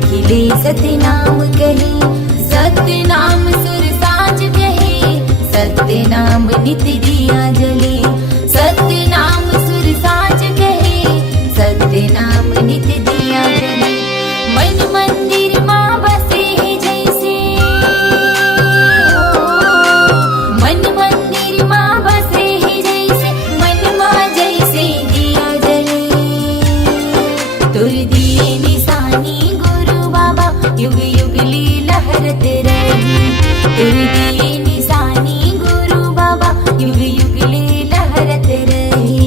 खिले सतनाम कहे, सतनाम सुर साज कहे, सतनाम नित दिया जले, सतनाम सुर साज कहे, सतनाम नित दिया जले। मन मंदिर माँ बसे जैसे, मन मंदिर माँ बसे जैसे, मन माँ जैसे दिया जले। तुर दिए निशानी गुरु बाबा, युग युग ली लहरत रही। तुर दिए निशानी गुरु बाबा, युग युग ली लहरत रही।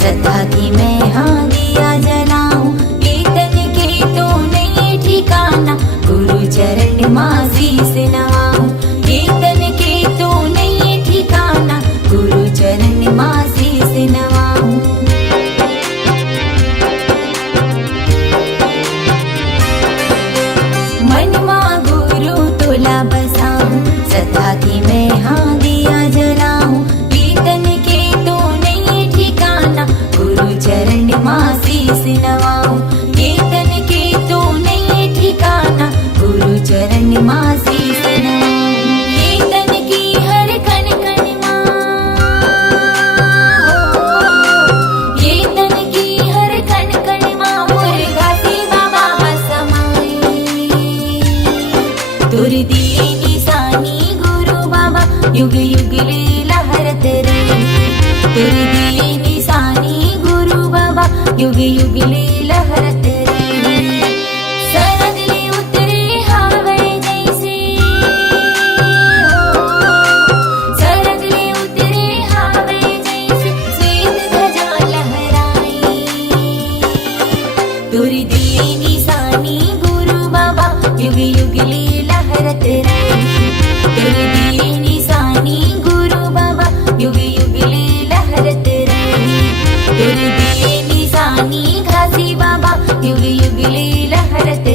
सदा की मैं हाँ दिया जलाऊं, कीर्तन के तो नहीं ठिकाना, गुरु चरण माँ शीस नवाऊं। कीर्तन के तो नहीं ठिकाना, गुरु चरण माँ शीस नवाऊं। मन माँ गुरु तोला बसाऊं, सदा की मैं हाँ दिया जलाऊं, कीर्तन के तो नहीं ठिकाना, गुरु चरण माँ शीस नवाऊं। कीर्तन के तो नहीं ठिकाना, गुरु चरण माँ शीस नवाऊं। कीर्तन की हर कण कण माँ, कीर्तन की हर कण कण माँ, मुर्गा से बाबा समाए। तुर दिए निशानी गुरु बाबा, युग युग ली लहरत रही। तुर दिए निशानी गुरु बाबा, युग युग ली लहरत रही। सरद ले उतरे हावे जैसे, सरद ले उतरे हावे जैसे, श्वेत ध्वजा लहराई। तुर दिए निशानी गुरु बाबा, युग युग ली लहरत रही। तुर दिए निशानी गुरु बाबा, युग युग ली लहरत रही। तुर दिए निशानी घासी बाबा, युग युग ली लहरत